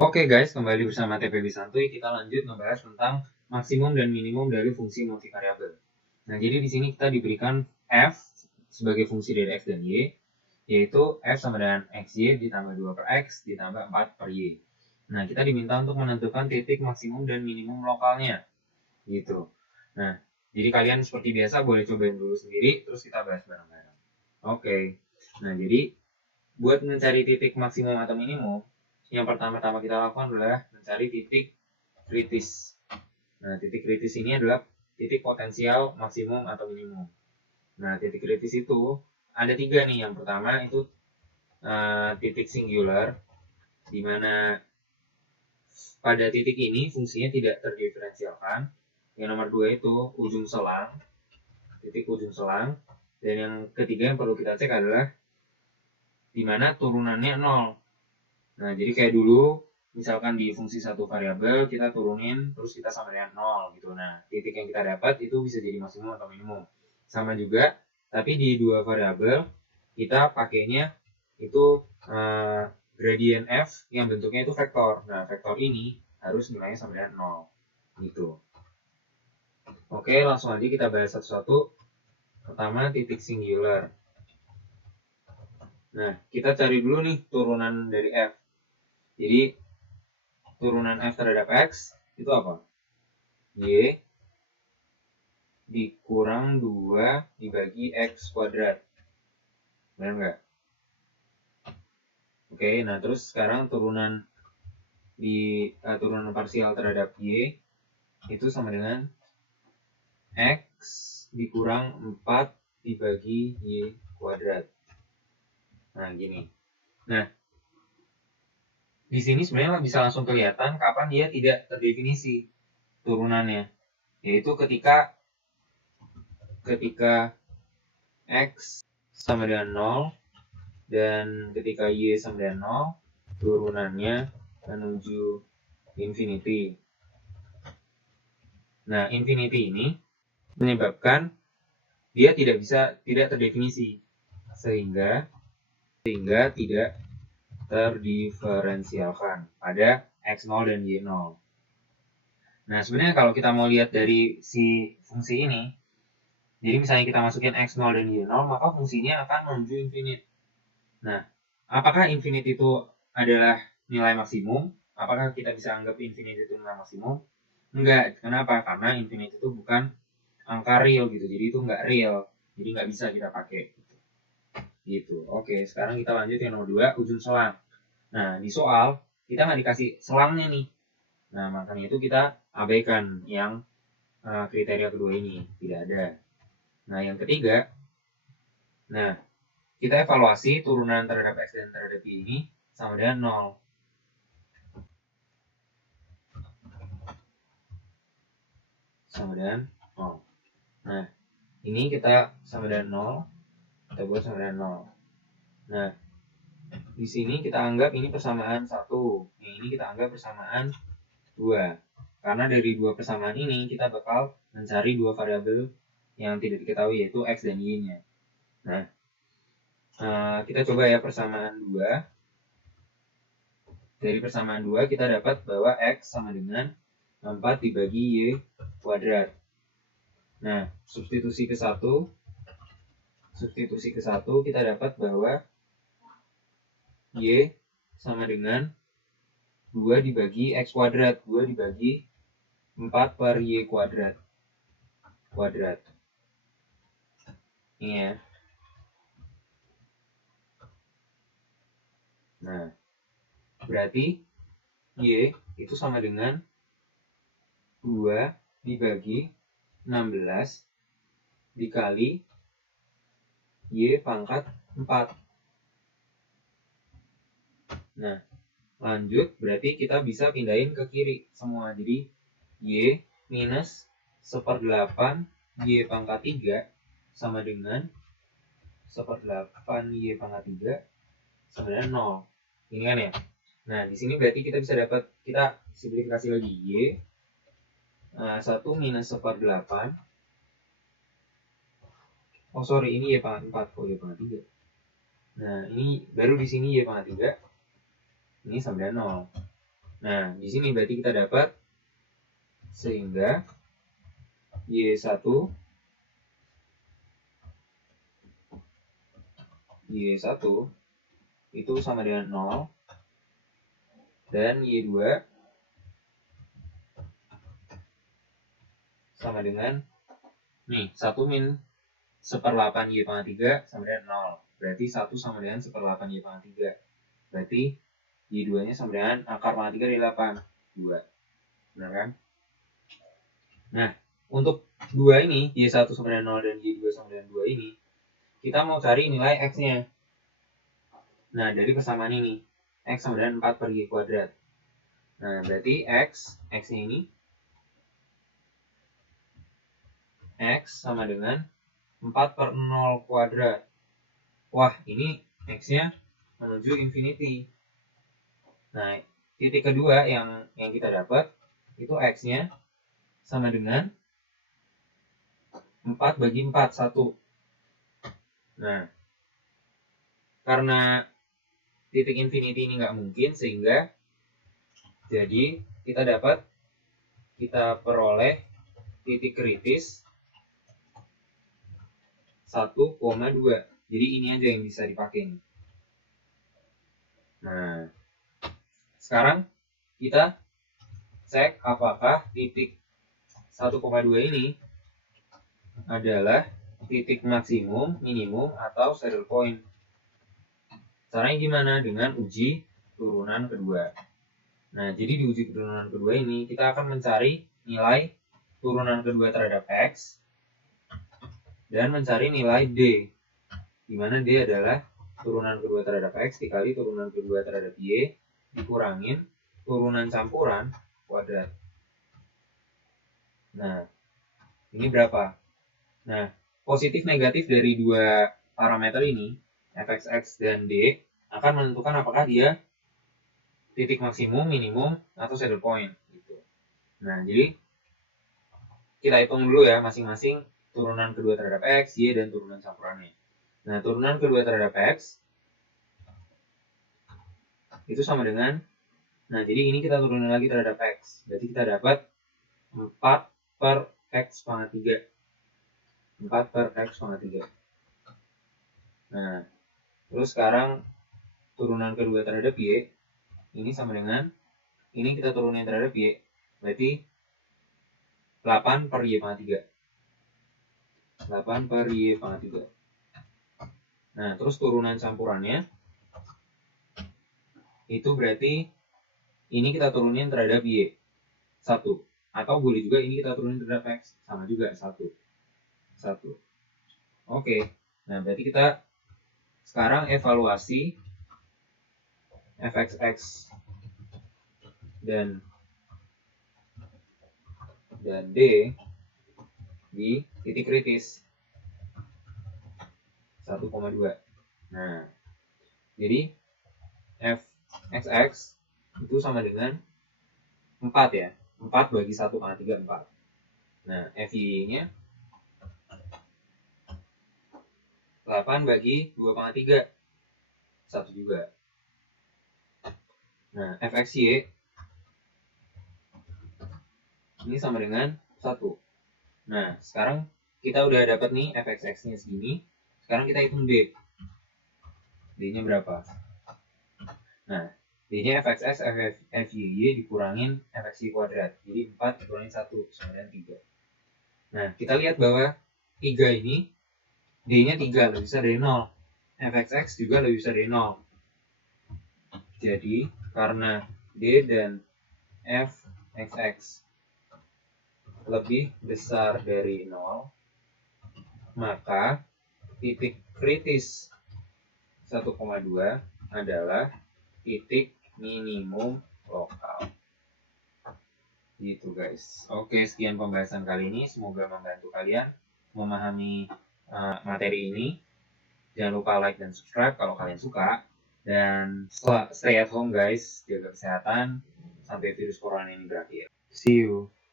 Oke guys, kembali bersama TPB Santuy. Kita lanjut ngebahas tentang maksimum dan minimum dari fungsi multivariabel. Nah, jadi di sini kita diberikan f sebagai fungsi dari x dan y, yaitu f sama dengan xy ditambah 2 per x ditambah 4 per y. Nah, kita diminta untuk menentukan titik maksimum dan minimum lokalnya, gitu. Nah, jadi kalian seperti biasa boleh cobain dulu sendiri, terus kita bahas bareng-bareng. Oke. Nah, jadi buat mencari titik maksimum atau minimum, yang pertama-tama kita lakukan adalah mencari titik kritis. Nah, titik kritis ini adalah titik potensial maksimum atau minimum. Nah, titik kritis itu ada 3 nih. Yang pertama itu titik singular, di mana pada titik ini fungsinya tidak terdiferensialkan. Yang nomor 2 itu ujung selang, titik ujung selang. Dan yang ketiga yang perlu kita cek adalah di mana turunannya 0. Nah, jadi kayak dulu, misalkan di fungsi satu variabel, kita turunin, terus kita sama dengan 0 gitu. Nah, titik yang kita dapat itu bisa jadi maksimum atau minimum. Sama juga, tapi di dua variabel, kita pakainya itu gradient f yang bentuknya itu vektor. Nah, vektor ini harus nilainya sama dengan 0. Gitu. Oke, langsung aja kita bahas satu-satu. Pertama, titik singular. Nah, kita cari dulu nih turunan dari f. Jadi, turunan f terhadap x itu apa? Y dikurang 2 dibagi x kuadrat. Benar nggak? Oke, nah terus sekarang turunan parsial terhadap y itu sama dengan x dikurang 4 dibagi y kuadrat. Nah, gini. Nah, di sini sebenarnya bisa langsung kelihatan kapan dia tidak terdefinisi turunannya, yaitu ketika x sama dengan 0 dan ketika y sama dengan 0 turunannya menuju infinity. Nah, infinity ini menyebabkan dia tidak terdefinisi sehingga tidak terdiferensialkan pada x0 dan y0. Nah, sebenarnya kalau kita mau lihat dari si fungsi ini, jadi misalnya kita masukin x0 dan y0, maka fungsinya akan menuju infinite. Nah, apakah infinite itu adalah nilai maksimum? Apakah kita bisa anggap infinite itu nilai maksimum? Enggak. Kenapa? Karena infinite itu bukan angka real gitu. Jadi itu enggak real. Jadi nggak bisa kita pakai. Gitu. Oke, sekarang kita lanjut yang nomor 2, ujung selang. Nah, di soal kita nggak dikasih selangnya nih. Nah, makanya itu kita abaikan yang kriteria kedua ini. Tidak ada. Nah, yang ketiga, nah, kita evaluasi turunan terhadap x dan terhadap y ini sama dengan 0. Sama dengan 0. Nah, ini kita sama dengan 0. Kita buat sama dengan 0. Nah, di sini kita anggap ini persamaan 1. Yang ini kita anggap persamaan 2. Karena dari dua persamaan ini kita bakal mencari dua variabel yang tidak diketahui, yaitu x dan y-nya. Nah, kita coba ya persamaan 2. Dari persamaan 2 kita dapat bahwa x sama dengan 4 dibagi y kuadrat. Nah, substitusi ke 1 kita dapat bahwa y sama dengan 2 dibagi x kuadrat. 2 dibagi 4 per y kuadrat. Ini ya. Nah, berarti y itu sama dengan 2 dibagi 16 dikali y pangkat 4. Nah, lanjut, berarti kita bisa pindahin ke kiri semua. Jadi, y minus 1/8 y pangkat 3 sama dengan 1/8 y pangkat 3 sama dengan 0. Ini kan ya? Nah, di sini berarti kita bisa dapat, kita simplifikasi lagi. Y 1 minus 1/8. Oh, sorry, ini y pangkat 4. Oh, y pangkat 3. Nah, ini baru di sini y pangkat 3. Ini sama dengan 0. Nah, di sini berarti kita dapat sehingga Y1 itu sama dengan 0 dan Y2 sama dengan nih 1 min 1/8 Y pangkat 3 sama dengan 0. Berarti 1 sama dengan 1/8 Y pangkat 3. Berarti Y2 nya sama dengan akar pangkat 3 dari 8, 2. Benar kan? Nah, untuk 2 ini, Y1 sama dengan 0 dan Y2 sama dengan 2 ini, kita mau cari nilai X-nya. Nah, dari persamaan ini, X sama dengan 4 per Y kuadrat. Nah, berarti X-nya ini, X sama dengan 4 per 0 kuadrat. Wah, ini X-nya menuju infinity. Nah, titik kedua yang kita dapat, itu X-nya sama dengan 4 bagi 4, 1. Nah, karena titik infinity ini nggak mungkin, sehingga jadi kita peroleh titik kritis 1,2. Jadi ini aja yang bisa dipakai. Nah, sekarang kita cek apakah titik 1,2 ini adalah titik maksimum, minimum, atau saddle point. Caranya gimana? Dengan uji turunan kedua. Nah, jadi di uji turunan kedua ini kita akan mencari nilai turunan kedua terhadap X dan mencari nilai D, di mana D adalah turunan kedua terhadap X dikali turunan kedua terhadap Y dikurangin turunan campuran kuadrat. Nah, ini berapa? Nah, positif negatif dari dua parameter ini, fxx dan D, akan menentukan apakah dia titik maksimum, minimum, atau saddle point. Gitu. Nah, jadi kita hitung dulu ya masing-masing turunan kedua terhadap X, Y, dan turunan campurannya. Nah, turunan kedua terhadap X itu sama dengan, nah jadi ini kita turunin lagi terhadap X. Berarti kita dapat 4 per X pangkat 3. 4 per X pangkat 3. Nah, terus sekarang turunan kedua terhadap Y ini sama dengan, ini kita turunin terhadap Y, berarti 8 per Y pangkat 3. 8 per Y pangkat 3. Nah, terus turunan campurannya itu berarti ini kita turunin terhadap Y 1. Atau boleh juga ini kita turunin terhadap X, sama juga 1. Oke, nah berarti kita sekarang evaluasi fxx dan D di titik kritis 1,2. Nah, jadi fxx itu sama dengan 4 ya. 4 bagi 1,3, 4. Nah, fy-nya 8 bagi 2,3, 1 juga. Nah, fxy ini sama dengan 1. Nah, sekarang kita udah dapat nih fxx-nya segini. Sekarang kita hitung D. D-nya berapa? Nah, D-nya fxx, fy dikurangin fxy kuadrat. Jadi 4 dikurangin 1, sama dengan 3. Nah, kita lihat bahwa 3 ini, D-nya 3, lebih besar dari 0. fxx juga lebih besar dari 0. Jadi, karena D dan fxx lebih besar dari 0, maka titik kritis 1,2 adalah titik minimum lokal. Gitu guys. Oke, sekian pembahasan kali ini. Semoga membantu kalian memahami materi ini. Jangan lupa like dan subscribe kalau kalian suka. Dan stay at home guys. Jaga kesehatan sampai virus corona ini berakhir. See you.